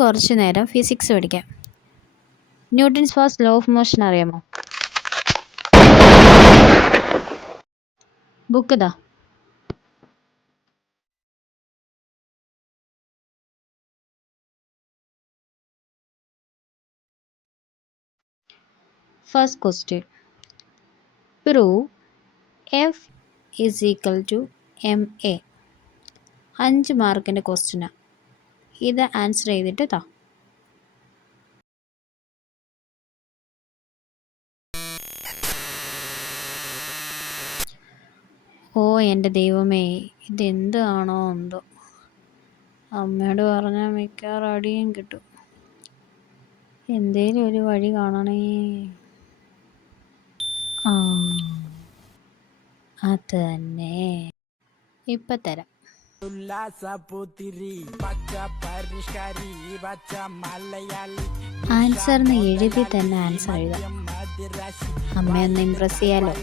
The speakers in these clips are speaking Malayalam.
കുറച്ച് നേരം ഫിസിക്സ് പഠിക്കാം. Newton's first law of motion അറിയാമോ? ബുക്ക് ഇതാ. First question. Prove F is equal to M A. 5 മാർക്കിൻ്റെ ക്വസ്റ്റ്യനാണ്. ഇത് ആൻസർ ചെയ്തിട്ട് താ. ഓ എൻ്റെ ദൈവമേ, ഇതെന്താണോ എന്തോ. അമ്മയോട് പറഞ്ഞാൽ മിക്കവാറും അടിയും കിട്ടും. എന്തേലും ഒരു വഴി കാണണേ. അത് തന്നെ, ഇപ്പം തരാം. ആൻസറിന് എഴുതി തന്നെ ആൻസർ എഴുതാം. അമ്മയൊന്ന് ഇംപ്രസ് ചെയ്യാലോ.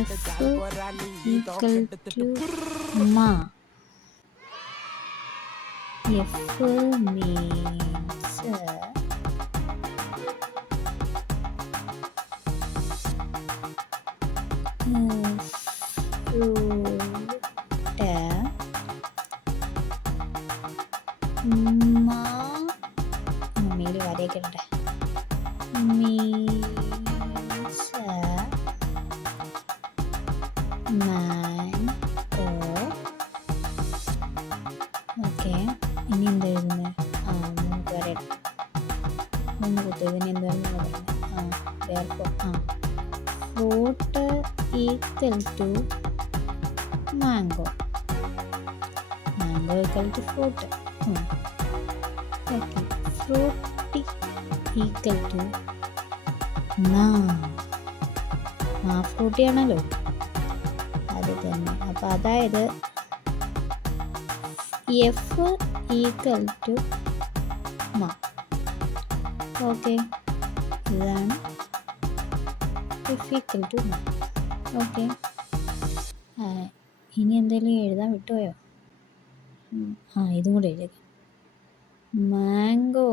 എഫ് ഈക്വൽ ടു മാ. എഫ് മീൻസ് മീല് വരെയൊക്കെ ഉണ്ട്. Means mango. ഓക്കെ, ഇനി എന്താ എഴുതുന്നത്? നമുക്ക് വരയിടാം. കുത്ത്. ഇതിന് എന്താണെന്ന് പറയുന്നത്? Fruit equal to mango. Mango equal to fruit. Okay, Frooti equal to ഫ്രൂട്ടിയാണല്ലോ, അത് തന്നെ. അപ്പം അതായത് എഫ് ഈക്വൽ ടു മാ. ഓക്കെ, ഇതാണ് എഫ് ഈക്വൽ ടു മാ. ഓക്കെ, ഇനി എന്തെങ്കിലും എഴുതാൻ വിട്ടുപോയോ? ഇതും കൂടെ എഴുതിയേക്കാം. Mango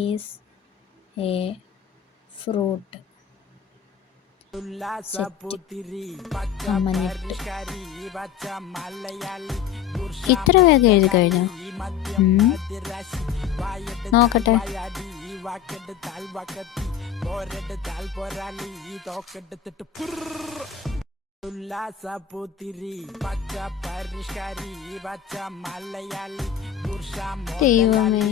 is a fruit. ഇത്ര വേഗം എഴുതി കഴിഞ്ഞോ? നോക്കട്ടെ. ദൈവമേ.